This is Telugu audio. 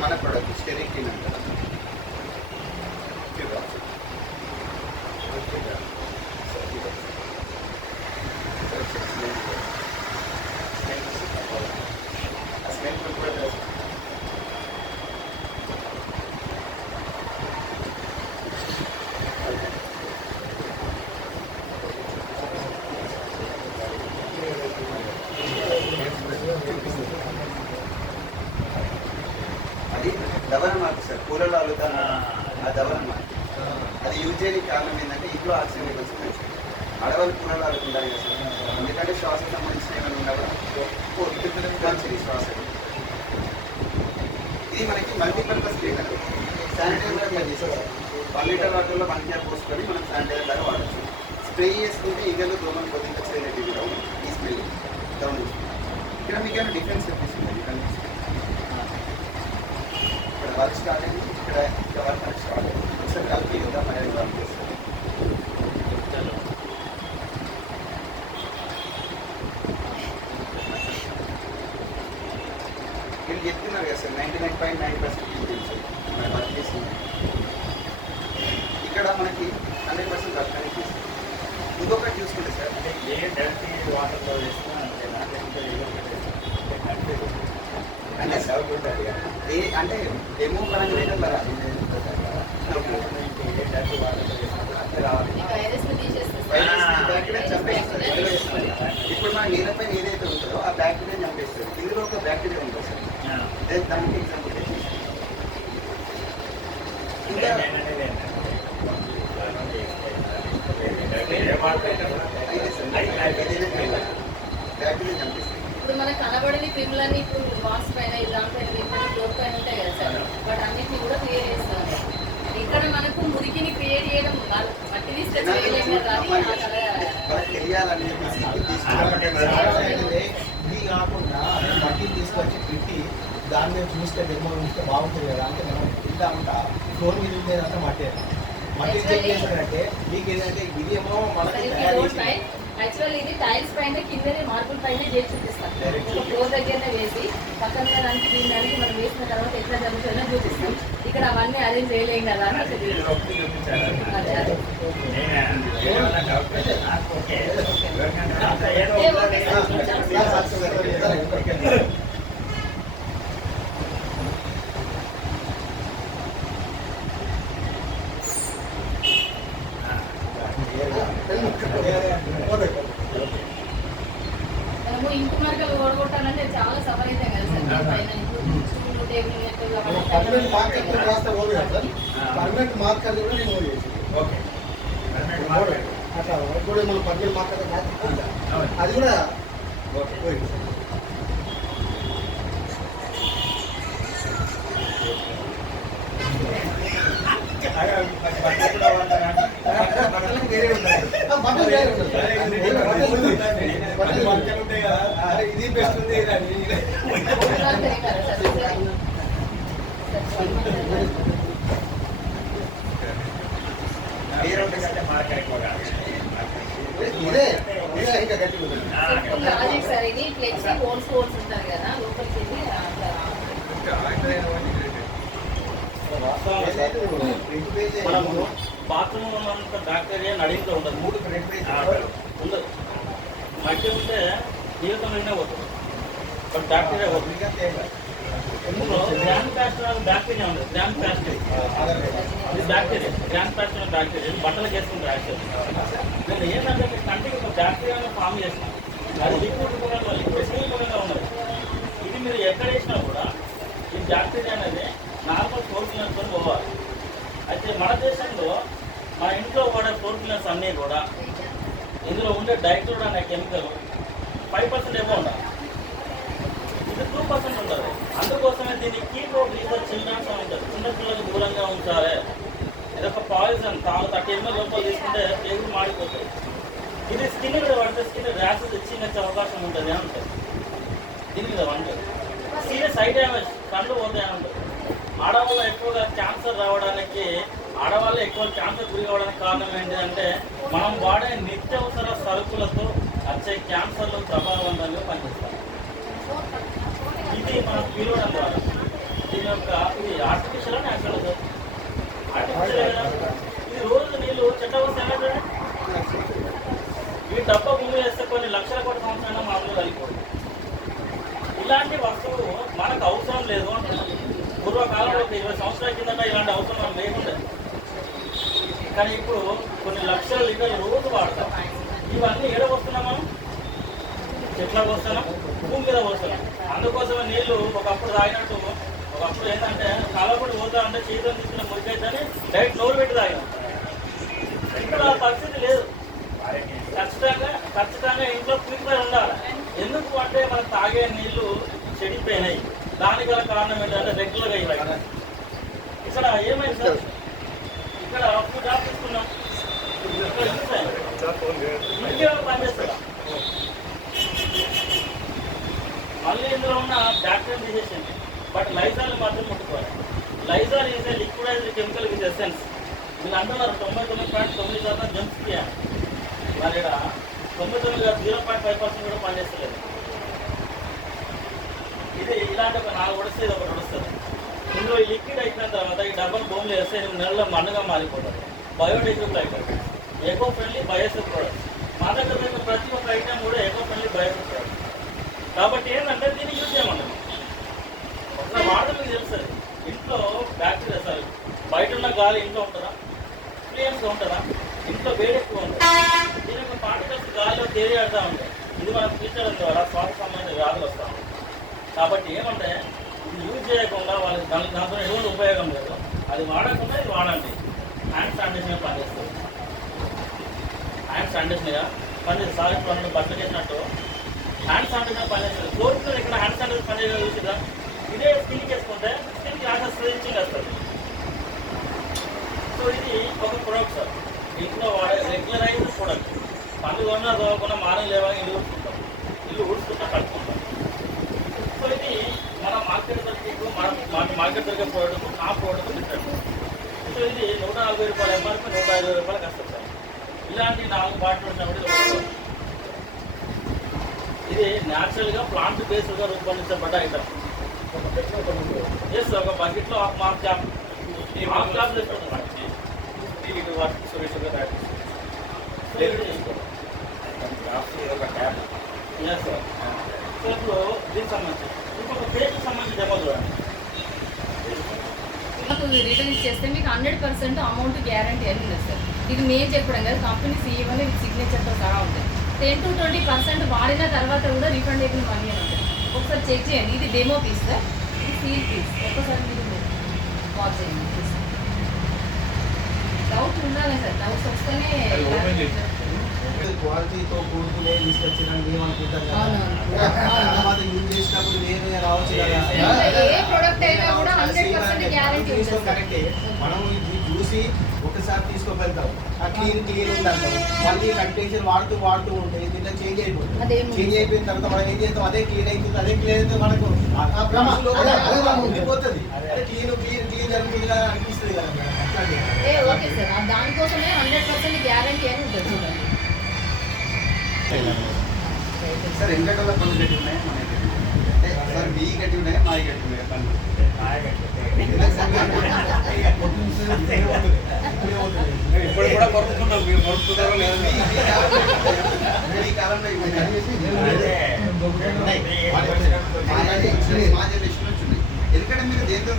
మన ప్రొడక్ట్ స్టెరికిన్ అంటారు దవన మార్పు సార్ కూరలో అలుగుతాం కదా, ఆ దవన మార్పు అది యూజ్ చేయడానికి కారణం ఏంటంటే ఇంట్లో ఆక్సిజన్ లెవెల్స్ పెంచుతాయి ఆడవాళ్ళు కూరలు అలుగుతుంటారు కదా సార్. ఎందుకంటే శ్వాసకు సంబంధించిన ఏమైనా కూడా? మంచిది శ్వాస. ఇది మనకి మల్టీపర్పస్ క్లీనర్ శానిటైజర్ లాగా తీసుకోవాలి వన్ లీటర్ వాటర్లో వన్ క్యాప్ పోసుకొని మనం శానిటైజర్ లాగా వాడచ్చు. స్ప్రే చేసుకుంటే ఈగలు దోమలు కొద్దిగా చేయలేదు కూడా ఈ స్మెల్ డౌన్ ఇక్కడ మీకు ఏమైనా డిఫరెన్స్ కనిపిస్తుంది ఇక్కడ వర్క్ స్టార్ట్ అయింది ఇక్కడ ఇక్కడ వర్క్ స్టార్ట్ అయింది ఒకసారి కలిపి కదా మరి వర్క్ చేస్తారు. మీరు చెప్తున్నారు కదా sir ninety nine point nine percent sir. మనం వర్క్ చేసింది. ఇక్కడ మనకి హండ్రెడ్ పర్సెంట్ వర్క్ ఇంకొకటి చూసుకుంటే సార్ అంటే ఏ డర్టీ వాటర్లో ఒకటి అంటే అంటే ఉంటుంది కదా. ఏ అంటే డెమో పరంగా లేదా మరి. ఇప్పుడు మన నీళ్ళపైన ఏదైతే ఉంటుందో ఆ బ్యాక్టీరియా చంపేస్తుంది ఇందులో ఒక బ్యాక్టీరియా ఉంటుంది సార్ దానికి ఎగ్జాంపుల్ బ్యాక్టీరియా చంపేస్తుంది ఇప్పుడు మనకు కనబడని క్రిములన్నీ ఇప్పుడు మాస్క్ పైన దీనిపైన ఫ్లోర్ పైన ఉంటాయి కదా సార్. వాటి అన్నిటిని కూడా క్లియర్ చేస్తుంది ఇక్కడ మనకు మురికిని క్రియేట్ చేయడం. మట్టి తీస్తే చేయలేము కాకుండా మట్టిని తీసుకొచ్చి పెట్టి దాని మీద చూస్తే డెమో చూస్తే బాగుంటుంది కదా అంటే మనం ఉంటా ఫ్లోర్ మీద ఉండేదంతా మట్టే. మట్టి చెక్ చేశారంటే మీకు ఏంటంటే ఇది ఏమో మనకి తయారు చేసి యాక్చువల్ ఇది టైల్స్ పైన కిందనే మార్బుల్ పైన చేసి చూపిస్తాం. ఒక ఫ్లోర్ దగ్గరనే వేసి పక్కన దానికి దీని దానికి మనం వేసిన తర్వాత ఎట్లా జరుగుతుందో చూపిస్తాం. ఇక్కడ అవన్నీ అరేంజ్ చేయలేం కదా అని అది అసలు మీరు ఒకటి చూపించారు. అదే అదే నేనే ఏమన్నా డౌట్ అయితే నాకు ఓకే. ఎవరికైనా అంతా ఏదో ఏ, ఒకటి ఓకే సార్, చూపించాం. మనము ఇంటి మార్కలు ఓడగొట్టాలంటే చాలా సఫర్ అవుతాం కదా సార్ దాని పైన ఇప్పుడు స్టూల్ టేబుల్ నెట్ అవన్నీ పర్మనెంట్ రాస్తే పోదు కదా సార్ పర్మనెంట్ మార్కర్ కూడా నేను చేసి ఓకే. అట్లా మనం పర్మనెంట్ మార్కర్. అది కూడా ఓకే. పోయింది సార్. అదే ఇది వేరే బట్టలు మనము బాత్రూమ్ ఉన్నంత బ్యాక్టీరియా నడితో ఉండదు మూడు ప్రింట్ పేజ్ ఆ, ఉండదు మట్టి ఉంటే జీవితం అయినా పోతుంది బట్ బ్యాక్టీరియా పోతుంది ఇందులో గ్రామ్ ప్యాస్ట్ బ్యాక్టీరియా ఉంది. Gram past bacteria gram past bacteria ఇది బట్టలకు యాక్చువల్ నేను ఏంటంటే మీ కంటికి ఒక బ్యాక్టీరియాను ఫామ్ చేస్తాను అది లిక్విడ్ కూడా లిక్విడ్ కూడా ఉన్నది ఇది మీరు ఎక్కడ వేసినా కూడా ఈ బ్యాక్టీరియా అనేది నార్మల్ ఫోర్ క్లీనర్తో పోవాలి. అయితే మన దేశంలో మన ఇంట్లో వాడే ఫోర్ క్లీనర్స్ అన్నీ కూడా ఇందులో ఉండే డైక్లోడ్ అనే కెమికల్ ఫైవ్ పర్సెంట్ ఏమో ఉండాలి. ఉంటారు. అందుకోసమే దీన్ని కీప్ అవుట్ చిల్డ్రన్స్ అని ఉంటుంది చిన్నపిల్లలకు దూరంగా ఉంచాలి. ఇది ఒక పాయిజన్ తాను థర్టీ ఎంఎల్ లోపల తీసుకుంటే పేగులు మాడిపోతాయి. ఇది స్కిన్ మీద పడితే స్కిన్ ర్యాషెస్ ఇచ్చి అవకాశం ఉంటుంది అని ఉంటుంది దీని మీద వంటారు సీరియస్ సైడ్ డ్యామేజ్. కళ్ళు పోతాయి అని ఉంటుంది ఆడవాళ్ళు ఎక్కువగా క్యాన్సర్ రావడానికి ఆడవాళ్ళు ఎక్కువ క్యాన్సర్ గురి కావడానికి కారణం ఏంటంటే మనం వాడే నిత్యవసర సరుకులతో వచ్చే క్యాన్సర్లు ప్రభావవంతంగా పనిచేస్తారు ఇది మనం పిలవడం ద్వారా. దీని యొక్క ఇది ఆర్టిఫిషియల్ న్యాచురల్ సార్ ఆర్టిఫిషియల్ ఇది రోజు నీళ్ళు చెట్ల వస్తే ఏమవుతుంది ఈ డబ్బా భూమి వేస్తే కొన్ని లక్షల కోట్ల సంవత్సరాలు మామూలు కలిగిపోతుంది ఇలాంటి వస్తువు మనకు అవసరం లేదు అంటున్నాను పూర్వకాలంలో ఒక ఇరవై సంవత్సరాల కిందట ఇలాంటి అవసరం మనం లేకుండా. కానీ ఇప్పుడు కొన్ని లక్షల లీటర్లు రోజు వాడతాం. ఇవన్నీ ఏడ వస్తున్నాం మనం? చెట్లకు వస్తున్నాం భూమి మీద పోస్తాను అందుకోసమే నీళ్ళు ఒకప్పుడు తాగినట్టు ఒకప్పుడు ఏంటంటే కాలపడి పోతా అంటే చేతులు తీసుకున్న మురికైతే డైరెక్ట్ నోరు పెట్టి తాగినాం. ఇప్పుడు ఆ పరిస్థితి లేదు. ఖచ్చితంగా ఖచ్చితంగా ఇంట్లో ప్యూరిఫై ఉండాలి. ఎందుకు అంటే మనం తాగే నీళ్ళు చెడిపోయినాయి. దానికి గల కారణం ఏంటంటే రెగ్యులర్గా ఇవ్వాలి. ఇక్కడ ఏమైంది సార్? ఇక్కడ అప్పు జాబ్ తీసుకున్నాం. ఇక్కడ పనిచేస్తుందా మళ్ళీ ఇందులో ఉన్న బ్యాక్టీరియా తీసేసింది బట్ లైజాల్ మాత్రం ముట్టుకోవాలి Lizol is a liquidized chemical with essence మీరు అంటున్నారు తొంభై తొమ్మిది పాయింట్ తొమ్మిది శాతం జంప్స్ మరి ఇక్కడ తొంభై తొమ్మిది జీరో పాయింట్ ఫైవ్ పర్సెంట్ కూడా పనిచేస్తలేదు. ఇది ఇలాంటి ఒక నాలుగు వడిస్తే ఇది ఒకటి వస్తుంది ఇందులో ఈ లిక్విడ్ అయిపోయిన తర్వాత ఈ డబ్బల్ భూమిలో వేస్తే ఎనిమిది నెలల్లో మన్నుగా మారిపోతుంది. బయోడీజిల్ అయిపోతుంది. ఎకో ఫ్రెండ్లీ బయోసిక్ ప్రొడక్ట్స్ మా దగ్గర ప్రతి ఒక్క ఐటమ్ కూడా ఎకో ఫ్రెండ్లీ బయోసిక్ ప్రొడక్ట్స్ కాబట్టి ఏంటంటే దీన్ని యూజ్ చేయమంటాం ఒకసారి వాడడం మీకు తెలుస్తుంది ఇంట్లో బ్యాక్టీరియా సార్ బయట ఉన్న గాలి ఇంట్లో ఉంటుందా? క్లియర్స్గా ఉంటుందా? ఇంట్లో వేడి ఎక్కువ ఉంటుంది దీని యొక్క పార్టికల్స్ గాలిలో తేలియాడుతూ ఉంటాయి. ఇది మనం పీల్చడం ద్వారా శ్వాస సంబంధించిన వ్యాధులు వస్తూ ఉంటాయి. కాబట్టి ఏమంటే ఇది యూజ్ చేయకుండా వాళ్ళకి దాని దాంతో ఎటువంటి ఉపయోగం లేదు. అది వాడకుండా ఇది వాడండి. హ్యాండ్ శానిటైజర్ పనిచేస్తుంది. హ్యాండ్ శానిటైజర్గా పనిచేస్తుంది. సార్ ఇప్పుడు బట్టలు చేసినట్టు హ్యాండ్ శానిటైజర్ పనిచేస్తారు కోర్టులో ఇక్కడ హ్యాండ్ శానిటైజర్ పనిచేయడం చూసిదా ఇదే స్కిన్ చేసుకుంటే స్కిన్కి ఆన్సర్ స్ట్రెచింగ్ వస్తుంది సో ఇది ఒక ప్రొడక్ట్ సార్. ఇంట్లో వాడే రెగ్యులరైజ్ ప్రొడక్ట్ పళ్ళు కొన్నా చదవకుండా మార్నింగ్ లేవని ఇల్లు ఊడ్చుకుంటాం. ఇల్లు ఊడ్చుకుంటా కట్టుకుంటాం సో ఇది మన మార్కెట్ దొరికే మన మార్కెట్ దొరికే ప్రోడక్ట్ ఆ ప్రోడక్ట్ డిఫరెంట్ సో ఇది నూట నలభై రూపాయల ఎంఆర్పి నూట ఇరవై రూపాయలకు వస్తుంది సార్. ఇలాంటి నాలుగు బాటిల్ ఉన్నప్పుడు ఇది న్యాచురల్గా ప్లాంట్ బేస్డ్గా రూపొందించబడ్డ ఐటమ్ ఎస్ ఒక బకెట్లో half mark job half job చేస్తుంది ఇది వాటి సురేష్గా తయారు ఎస్ సార్ సో ఇప్పుడు దీనికి సంబంధించి ఇంకొక పేజ్కి సంబంధించి డెమో చూడండి. మాకు రిటర్న్ ఇచ్చేస్తే మీకు హండ్రెడ్ పర్సెంట్ అమౌంట్ గ్యారంటీ అని ఉంది సార్ ఇది మేము చెప్పడం కదా కంపెనీ సీఈఓని సిగ్నేచర్తో సహా ఉంటుంది. టెన్ టు ట్వంటీ పర్సెంట్ వాడిన తర్వాత కూడా రీఫండేబుల్ మనీ అని ఉంటుంది ఒకసారి చెక్ చేయండి. ఇది డెమో పీస్ సార్ ఇది సీల్ పీస్ ఒక్కసారి మీరు వాచ్ చేయండి డౌట్ ఉండాలి సార్ డౌట్స్ వస్తేనే. క్వాలిటీతో కూడుకునే తీసుకొచ్చినాక ఏమనుకుంటాం యూజ్ చేసినప్పుడు వేరే రావచ్చు కదా. ఏ- ఏ product అయినా కూడా 100% guarantee ఉంటుంది సార్. కరెక్టే. మనం చూసి ఒకసారి తీసుకోగలుగుతాం ఆ క్లీన్ క్లీన్ ఉందంటాం మళ్ళీ కంటెన్షన్ వాడుతూ వాడుతూ ఉంటే దీంట్లో చేంజ్ అయిపోతుంది. అదేం చేంజ్ అయిపోయిన తర్వాత మనం ఏం చేస్తాం? అదే క్లీన్ అవుతుంది అదే క్లీన్ అయితే మనకు. ఆ- ఆ మనసులో కూడా అదే- అదే మనం ఉండిపోతుంది అదే క్లీన్ క్లీన్ క్లీన్ జరుగుతుంది కదా అనిపిస్తుంది కదా అట్లాగే. ఏ ఓకే సార్. ఆ దానికోసమే హండ్రెడ్ పర్సెంట్ గ్యారంటీ అని ఉంటుంది చూడండి. సార్ ఎన్ని రకాల పనులు గట్టి ఉన్నాయి మన దగ్గర? అంటే సార్ మీ గట్టి ఉన్నాయా మా గట్టి ఉన్నాయా పనులు. ఇప్పుడు కూడా కొరుకుతున్నాం మీరు లేదో ఈ కాలంలో- ఇవి ఉన్నాయి. మా జనరేషన్ ఎందుకంటే మీరు దేంతో